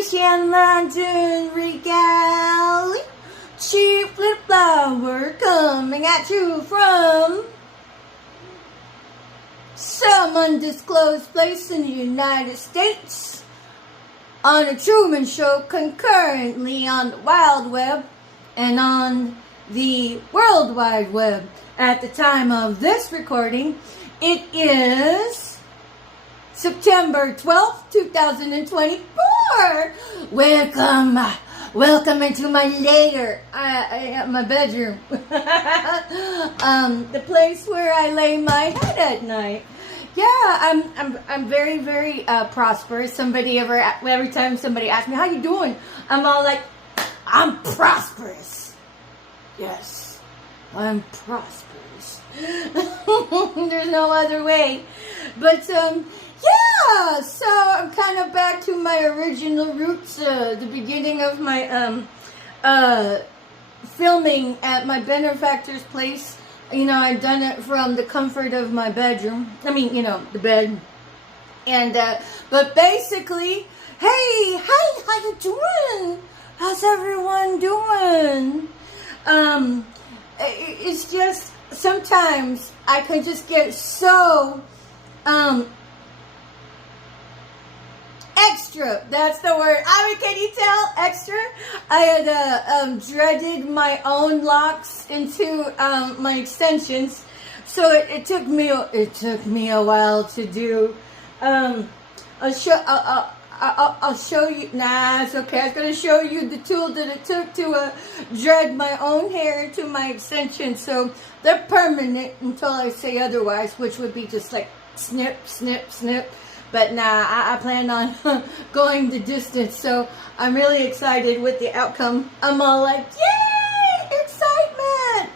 English and London regal. Cheap lip flower coming at you from some undisclosed place in the United States. On a Truman Show concurrently on the Wild Web and on the World Wide Web. At the time of this recording, it is September 12th, 2024. Welcome into my lair, my bedroom. The place where I lay my head at night. Yeah, I'm very, very prosperous. Every time somebody asks me, how you doing? I'm all like, I'm prosperous. Yes, I'm prosperous. There's no other way. But, yeah, so I'm kind of back to my original roots, the beginning of my, filming at my benefactor's place. You know, I've done it from the comfort of my bedroom. I mean, you know, the bed. And, but basically, hey, hi, how you doing? How's everyone doing? It's just, sometimes I can just get so, extra. That's the word. I mean, can you tell? Extra. I had dreaded my own locks into my extensions, so it took me a while to do. I'll show you. Nah, it's okay. I was gonna show you the tool that it took to dread my own hair into my extensions, so they're permanent until I say otherwise, which would be just like snip, snip, snip. But nah, I plan on going the distance, so I'm really excited with the outcome. I'm all like, yay, excitement!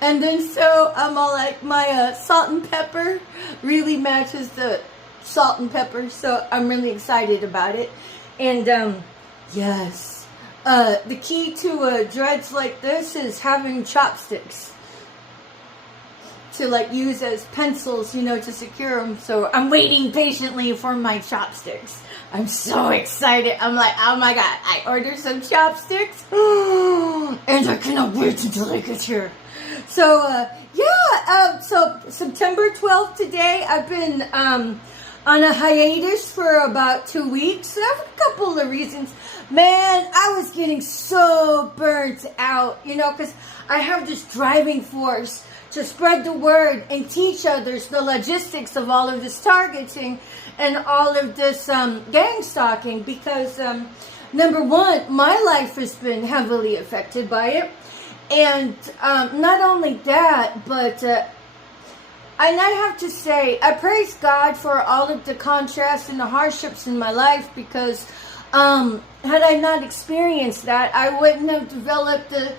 And then so I'm all like, my salt and pepper really matches the salt and pepper, so I'm really excited about it. And yes, the key to dreads like this is having chopsticks to like use as pencils, you know, to secure them. So I'm waiting patiently for my chopsticks. I'm so excited. I'm like, oh my god, I ordered some chopsticks and I cannot wait until they get here. So yeah, so September 12th today, I've been on a hiatus for about 2 weeks. I have a couple of reasons. Man, I was getting so burnt out, you know, because I have this driving force to spread the word and teach others the logistics of all of this targeting and all of this gang stalking, because number one, my life has been heavily affected by it. And not only that, but and I have to say, I praise God for all of the contrasts and the hardships in my life, because had I not experienced that, I wouldn't have developed the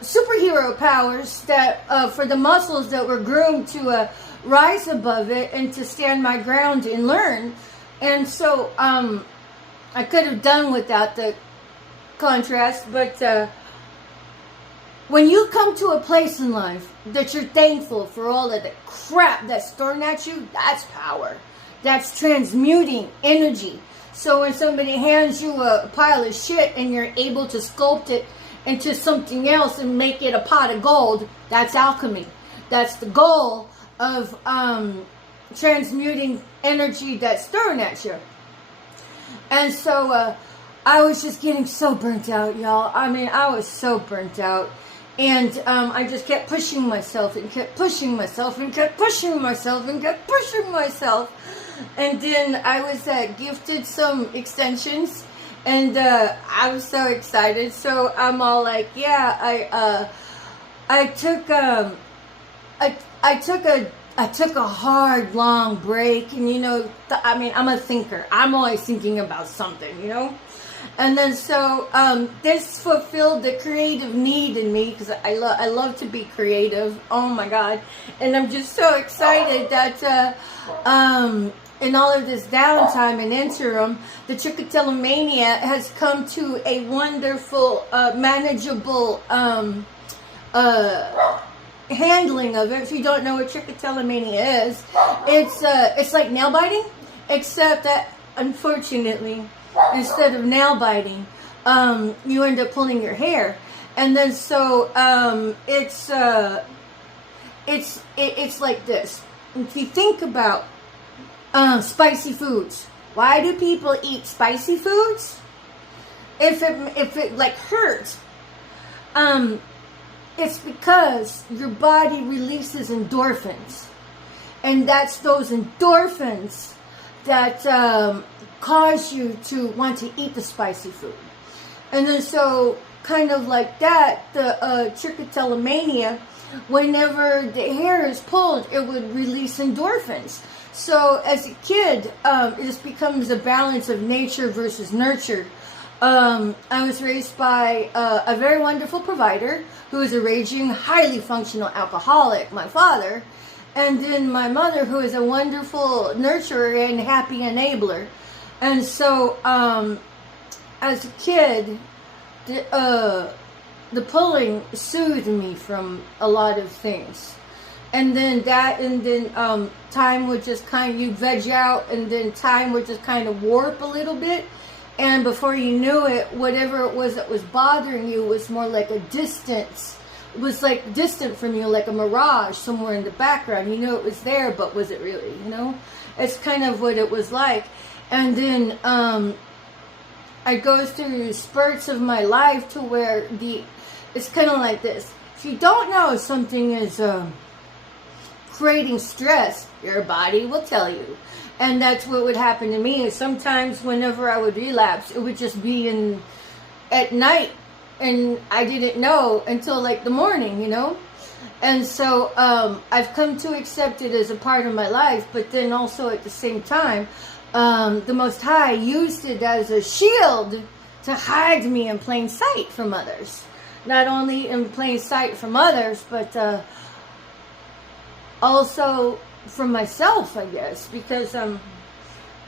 superhero powers that for the muscles that were groomed to rise above it and to stand my ground and learn. And so I could have done without the contrast, but when you come to a place in life that you're thankful for all of the crap that's thrown at you, that's power. That's transmuting energy. So when somebody hands you a pile of shit and you're able to sculpt it into something else and make it a pot of gold, that's alchemy. That's the goal of transmuting energy that's thrown at you. And so I was just getting so burnt out, y'all. I mean, I was so burnt out. And I just kept pushing myself and kept pushing myself and kept pushing myself and kept pushing myself. And then I was gifted some extensions. And I was so excited. So I'm all like, yeah, I took a hard, long break. And, you know, I mean, I'm a thinker. I'm always thinking about something, you know. And then so this fulfilled the creative need in me, because I love to be creative. Oh my god. And I'm just so excited that in all of this downtime and interim, the trichotillomania has come to a wonderful, manageable handling of it. If you don't know what trichotillomania is, it's like nail biting, except that unfortunately instead of nail biting, you end up pulling your hair. And then so it's like this. If you think about spicy foods, why do people eat spicy foods? If it like hurts, it's because your body releases endorphins, and that's those endorphins that cause you to want to eat the spicy food. And then so kind of like that, the trichotillomania, whenever the hair is pulled, it would release endorphins. So as a kid, it just becomes a balance of nature versus nurture. I was raised by a very wonderful provider who is a raging, highly functional alcoholic, my father, and then my mother, who is a wonderful nurturer and happy enabler. And so as a kid, the pulling soothed me from a lot of things. And then time would just kind of, you veg out, and then time would just kind of warp a little bit. And before you knew it, whatever it was that was bothering you was more like a distance. It was like distant from you, like a mirage somewhere in the background. You know it was there, but was it really, you know? It's kind of what it was like. And then I go through spurts of my life to where it's kind of like this. If you don't know something is creating stress, your body will tell you. And that's what would happen to me. Is sometimes whenever I would relapse, it would just be at night, and I didn't know until like the morning, you know. And so I've come to accept it as a part of my life, but then also at the same time, the Most High used it as a shield to hide me in plain sight from others. Not only in plain sight from others, but also from myself, I guess. Because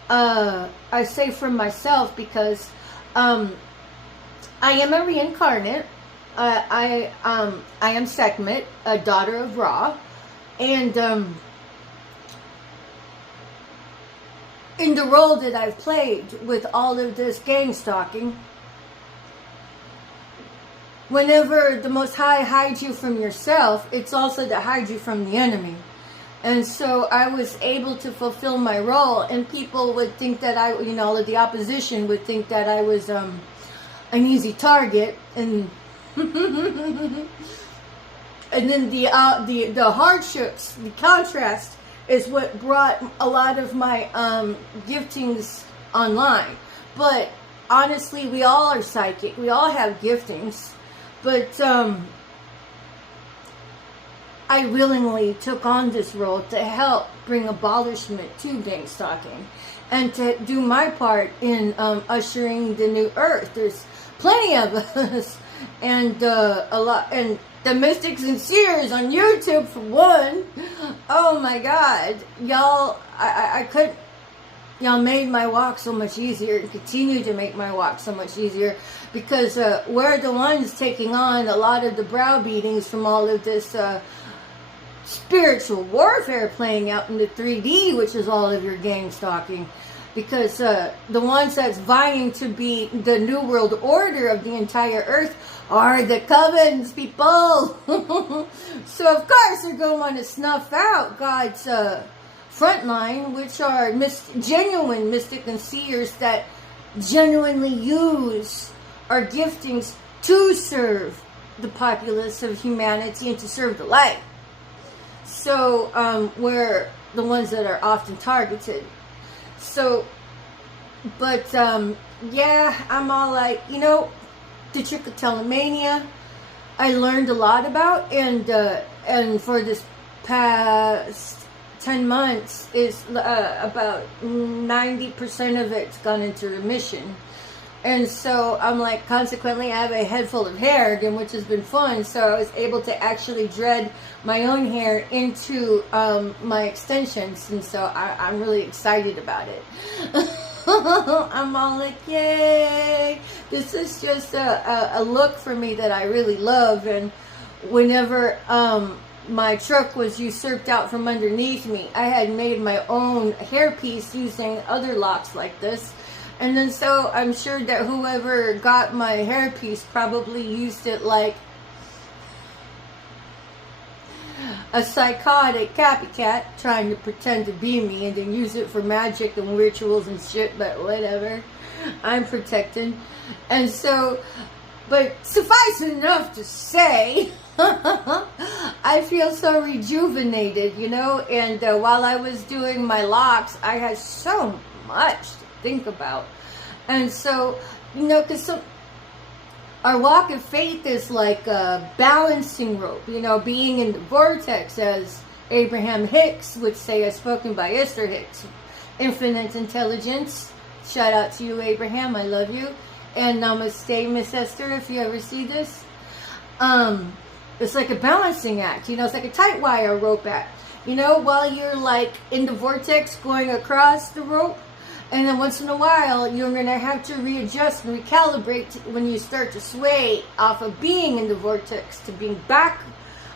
I say from myself because I am a reincarnate. I am Sekhmet, a daughter of Ra, and in the role that I've played with all of this gang stalking, whenever the Most High hides you from yourself, it's also to hide you from the enemy. And so I was able to fulfill my role, and people would think that all of the opposition would think that I was an easy target, and and then the hardships, the contrast, is what brought a lot of my giftings online. But honestly, we all are psychic. We all have giftings. But I willingly took on this role to help bring abolishment to gang stalking and to do my part in ushering the new earth. There's plenty of us, and a lot, and the Mystics and Seers on YouTube for one. Oh my God, y'all! Y'all made my walk so much easier, and continue to make my walk so much easier, because we're the ones taking on a lot of the browbeatings from all of this spiritual warfare playing out in the 3D, which is all of your gang stalking. Because the ones that's vying to be the new world order of the entire earth are the covens, people. So of course they're going to want to snuff out God's front line, which are genuine mystic and seers that genuinely use our giftings to serve the populace of humanity and to serve the light. So we're the ones that are often targeted. So, but yeah, I'm all like, the trichotillomania I learned a lot about, and for this past 10 months is about 90% of it's gone into remission. And so I'm like, consequently, I have a head full of hair again, which has been fun. So I was able to actually dread my own hair into my extensions. And so I'm really excited about it. I'm all like, yay. This is just a look for me that I really love. And whenever my truck was usurped out from underneath me, I had made my own hairpiece using other locks like this. And then so I'm sure that whoever got my hairpiece probably used it like a psychotic copycat trying to pretend to be me, and then use it for magic and rituals and shit, but whatever. I'm protected. And so, but suffice enough to say, I feel so rejuvenated, you know, and while I was doing my locks, I had so much to think about. And so, you know, because our walk of faith is like a balancing rope, you know, being in the vortex, as Abraham Hicks would say, as spoken by Esther Hicks. Infinite intelligence. Shout out to you, Abraham. I love you. And namaste, Miss Esther, if you ever see this. It's like a balancing act, you know, it's like a tight wire rope act. You know, while you're like in the vortex going across the rope, and then once in a while, you're going to have to readjust and recalibrate when you start to sway off of being in the vortex to being back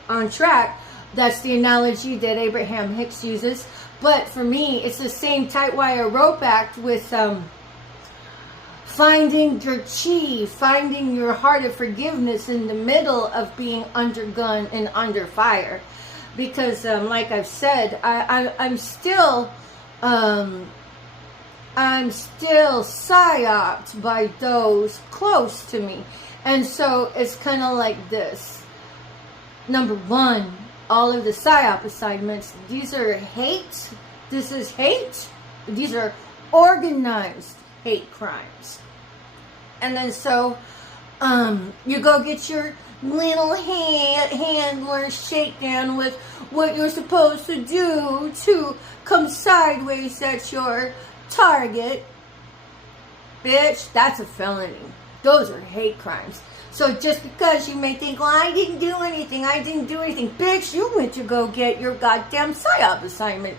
on track. That's the analogy that Abraham Hicks uses. But for me, it's the same tight wire rope act with finding your chi, finding your heart of forgiveness in the middle of being under gun and under fire. Because like I've said, I'm still psyoped by those close to me. And so it's kind of like this. Number one, all of the psyop assignments, these are hate. This is hate. These are organized hate crimes. And then so you go get your little handler shakedown with what you're supposed to do to come sideways at your target. Bitch, that's a felony. Those are hate crimes. So just because you may think, well, I didn't do anything, bitch, you went to go get your goddamn psyop assignment.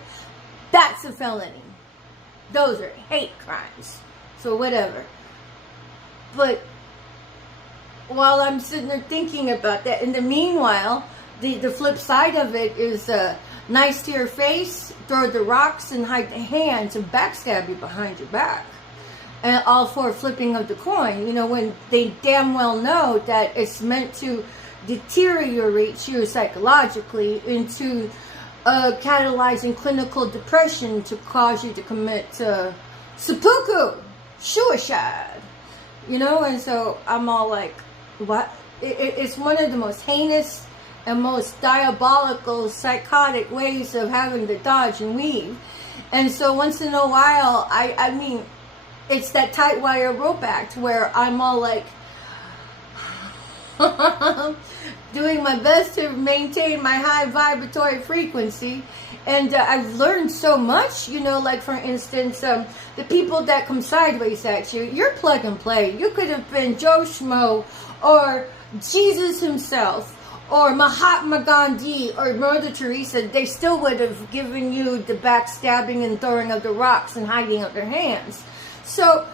That's a felony. Those are hate crimes. So whatever. But while I'm sitting there thinking about that, in the meanwhile, the flip side of it is nice to your face, throw the rocks and hide the hands and backstab you behind your back. And all for flipping of the coin, you know, when they damn well know that it's meant to deteriorate you psychologically into catalyzing clinical depression to cause you to commit seppuku, suicide, you know. And so I'm all like, what? It's one of the most heinous and most diabolical, psychotic ways of having to dodge and weave. And so once in a while, I mean, it's that tight wire rope act where I'm all like doing my best to maintain my high vibratory frequency. And I've learned so much, you know, like for instance, the people that come sideways at you, you're plug and play. You could have been Joe Schmo or Jesus himself or Mahatma Gandhi or Mother Teresa. They still would have given you the backstabbing and throwing of the rocks and hiding of their hands. So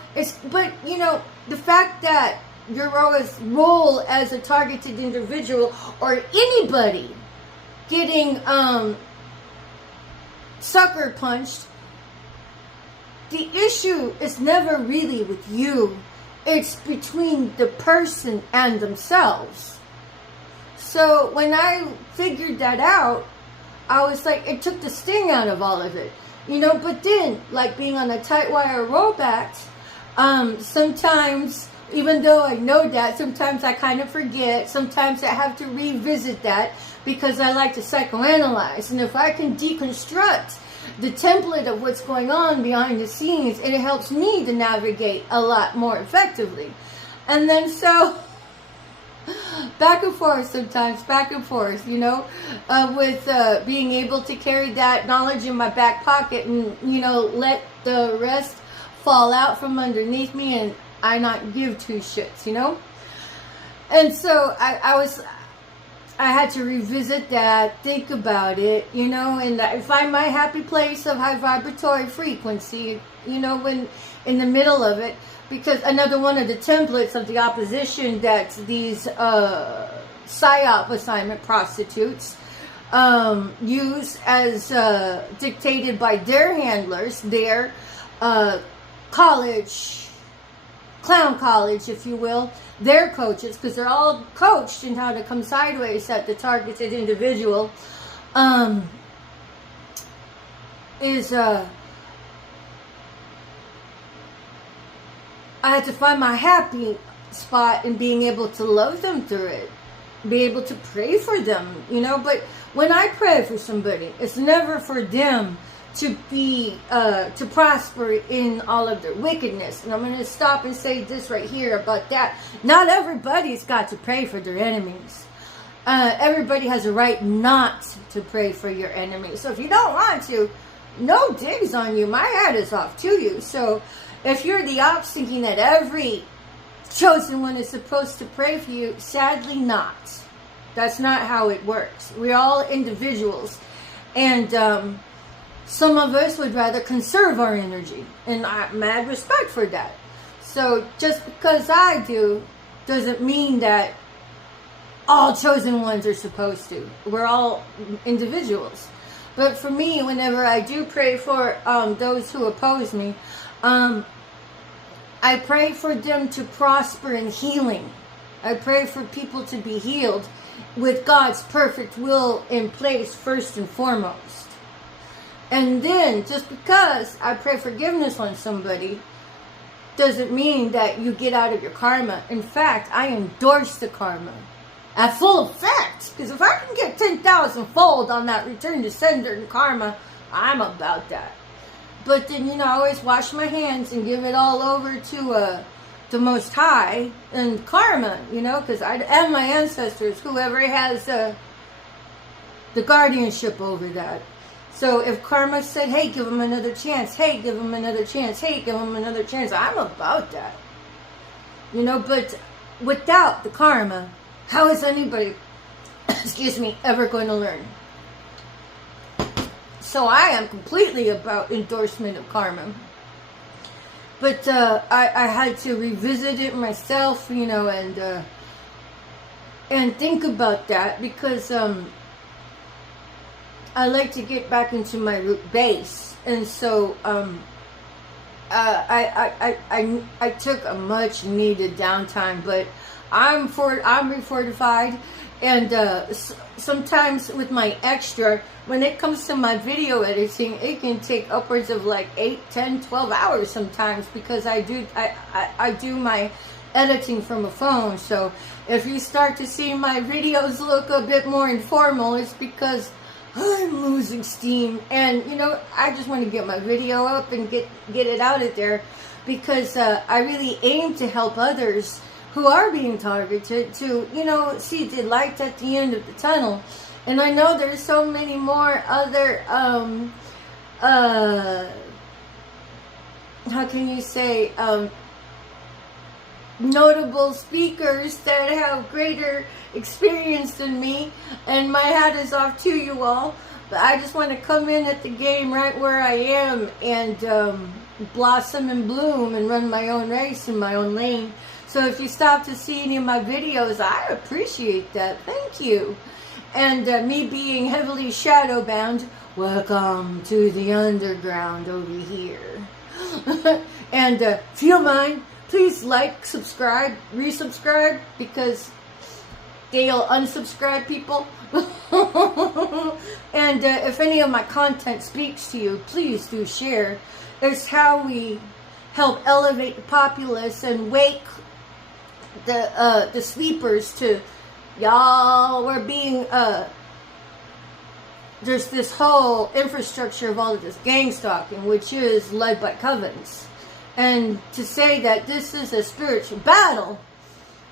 but you know, the fact that your role as a targeted individual or anybody getting sucker punched, the issue is never really with you. It's between the person and themselves. So when I figured that out, I was like, it took the sting out of all of it. You know, but then, like being on a tight wire rope act, sometimes, even though I know that, sometimes I kind of forget. Sometimes I have to revisit that because I like to psychoanalyze. And if I can deconstruct the template of what's going on behind the scenes, it helps me to navigate a lot more effectively. And then so, back and forth sometimes, back and forth, you know, with being able to carry that knowledge in my back pocket and, you know, let the rest fall out from underneath me and I not give two shits, you know. And so I had to revisit that, think about it, you know, and find my happy place of high vibratory frequency, you know, when in the middle of it. Because another one of the templates of the opposition that these psyop assignment prostitutes use as dictated by their handlers, their college, clown college, if you will, their coaches, because they're all coached in how to come sideways at the targeted individual, I had to find my happy spot in being able to love them through it, be able to pray for them, but when I pray for somebody, it's never for them to be, to prosper in all of their wickedness. And I'm going to stop and say this right here about that. Not everybody's got to pray for their enemies. Everybody has a right not to pray for your enemies. So if you don't want to, no digs on you. My hat is off to you. So if you're the ops thinking that every chosen one is supposed to pray for you, sadly not. That's not how it works. We're all individuals. And some of us would rather conserve our energy. And I have mad respect for that. So just because I do, doesn't mean that all chosen ones are supposed to. We're all individuals. But for me, whenever I do pray for those who oppose me, I pray for them to prosper in healing. I pray for people to be healed with God's perfect will in place first and foremost. And then, just because I pray forgiveness on somebody, doesn't mean that you get out of your karma. In fact, I endorse the karma at full effect. Because if I can get 10,000 fold on that return to sender and karma, I'm about that. But then, I always wash my hands and give it all over to the Most High and karma, because I and my ancestors, whoever has the guardianship over that. So if karma said, hey, give them another chance, hey, give them another chance, hey, give them another chance, I'm about that. But without the karma, how is anybody, ever going to learn? So I am completely about endorsement of karma. But I had to revisit it myself, and think about that, because I like to get back into my root base. And so I took a much needed downtime, but I'm refortified. And sometimes with my extra, when it comes to my video editing, it can take upwards of like 8, 10, 12 hours sometimes, because I do my editing from a phone. So if you start to see my videos look a bit more informal, it's because I'm losing steam. And I just want to get my video up and get it out of there, because I really aim to help others who are being targeted to, see the light at the end of the tunnel. And I know there's so many more other, how can you say, notable speakers that have greater experience than me. And my hat is off to you all. But I just want to come in at the game right where I am and blossom and bloom and run my own race in my own lane. So if you stop to see any of my videos, I appreciate that. Thank you. And me being heavily shadow bound, welcome to the underground over here. And if you don't mind, please like, subscribe, resubscribe, because they'll unsubscribe people. And if any of my content speaks to you, please do share. It's how we help elevate the populace and wake the sleepers to, y'all, we're being, there's this whole infrastructure of all of this gang stalking, which is led by covens. And to say that this is a spiritual battle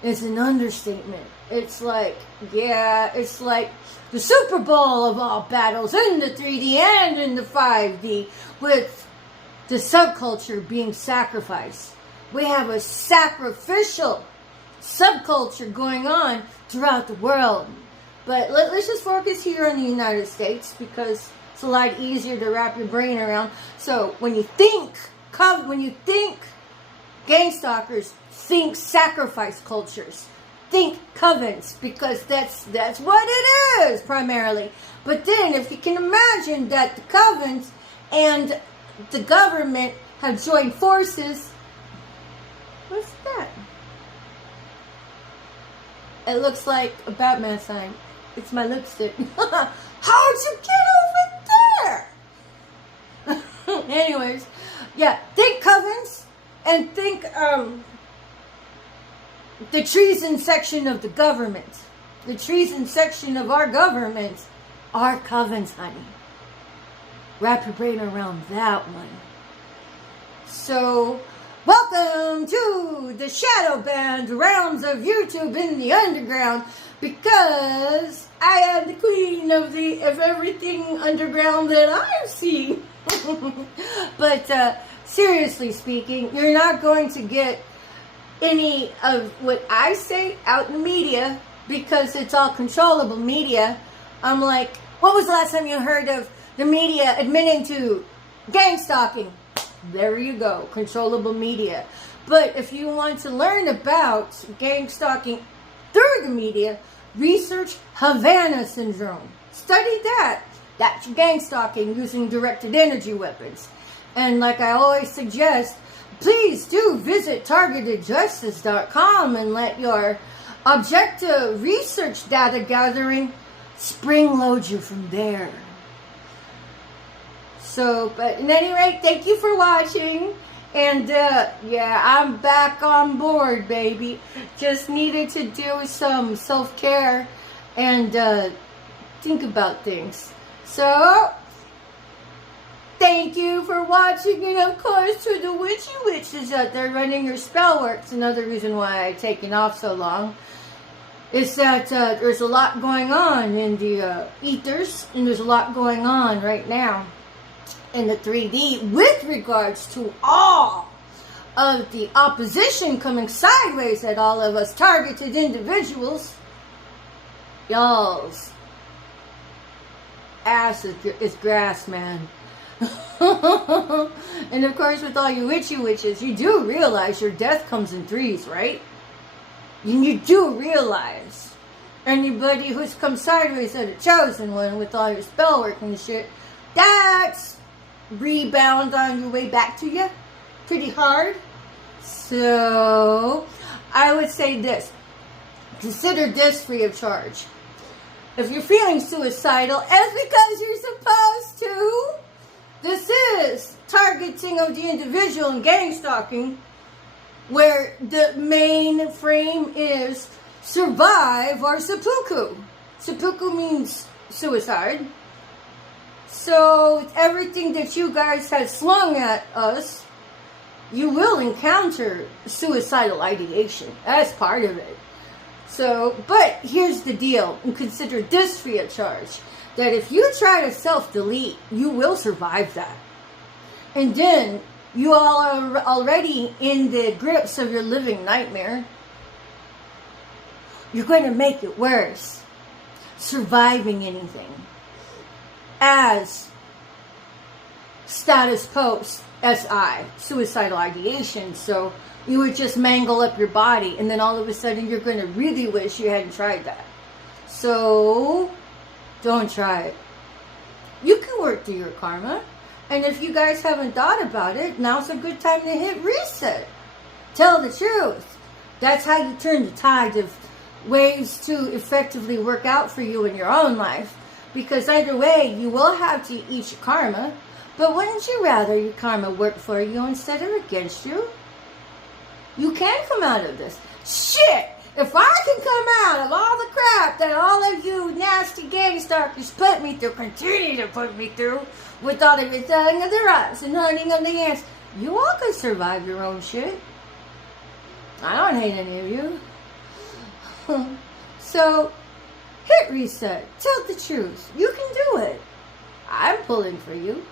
is an understatement. It's like, it's like the Super Bowl of all battles, in the 3D and in the 5D, with the subculture being sacrificed. We have a sacrificial subculture going on throughout the world. But let's just focus here on the United States, because it's a lot easier to wrap your brain around. So when you think gang stalkers, think sacrifice cultures, think covens, because that's what it is primarily. But then if you can imagine that the covens and the government have joined forces. What's that? It looks like a Batman sign. It's my lipstick. How'd you get over there? Anyways, yeah, think covens and think the treason section of the government. The treason section of our government are covens, honey. Wrap your brain around that one. So, welcome to the shadow band realms of YouTube in the underground, because I am the queen of everything underground that I've seen. But seriously speaking, you're not going to get any of what I say out in the media, because it's all controllable media. I'm like, what was the last time you heard of the media admitting to gang stalking? There you go, controllable media. But if you want to learn about gang stalking through the media, research Havana syndrome. Study that. That's gang stalking using directed energy weapons. And like I always suggest, please do visit targetedjustice.com and let your objective research data gathering spring load you from there. So, but at any rate, thank you for watching. And yeah, I'm back on board, baby. Just needed to do some self-care and think about things. So, thank you for watching, and of course to the witchy witches out there running your spell works. Another reason why I've taken off so long is that there's a lot going on in the ethers, and there's a lot going on right now in the 3D with regards to all of the opposition coming sideways at all of us targeted individuals. Y'all's ass is grass, man. And of course, with all you witchy witches, you do realize your death comes in threes, right? You do realize anybody who's come sideways at a chosen one with all your spell work and shit, that's rebound on your way back to you pretty hard. So I would say this: consider this free of charge. If you're feeling suicidal, it's because you're supposed to. This is targeting of the individual and gang stalking, where the main frame is survive or seppuku. Seppuku means suicide. So everything that you guys have slung at us, you will encounter suicidal ideation. That's part of it. So, but here's the deal, and consider this free of charge, that if you try to self-delete, you will survive that. And then you all are already in the grips of your living nightmare. You're going to make it worse, surviving anything as status post SI, suicidal ideation. So you would just mangle up your body, and then all of a sudden you're going to really wish you hadn't tried that. So don't try it. You can work through your karma. And if you guys haven't thought about it, now's a good time to hit reset. Tell the truth. That's how you turn the tide of ways to effectively work out for you in your own life. Because either way, you will have to eat your karma. But wouldn't you rather your karma work for you instead of against you? You can come out of this. Shit! If I can come out of all the crap that all of you nasty gang stalkers put me through, continue to put me through, with all of your telling of the rats and hunting of the ants, you all can survive your own shit. I don't hate any of you. So, hit reset. Tell the truth. You can do it. I'm pulling for you.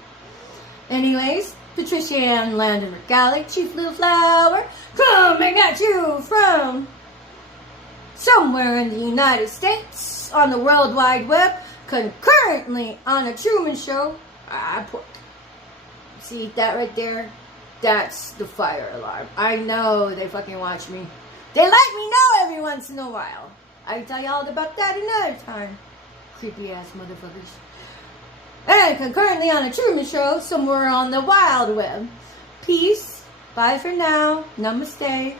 Anyways, Patricia Ann Landon McGallick, Chief Little Flower, coming at you from somewhere in the United States, on the World Wide Web, concurrently on a Truman Show. See that right there? That's the fire alarm. I know they fucking watch me. They let me know every once in a while. I can tell you all about that another time. Creepy ass motherfuckers. And concurrently on a Truman Show, somewhere on the Wild Web. Peace. Bye for now. Namaste.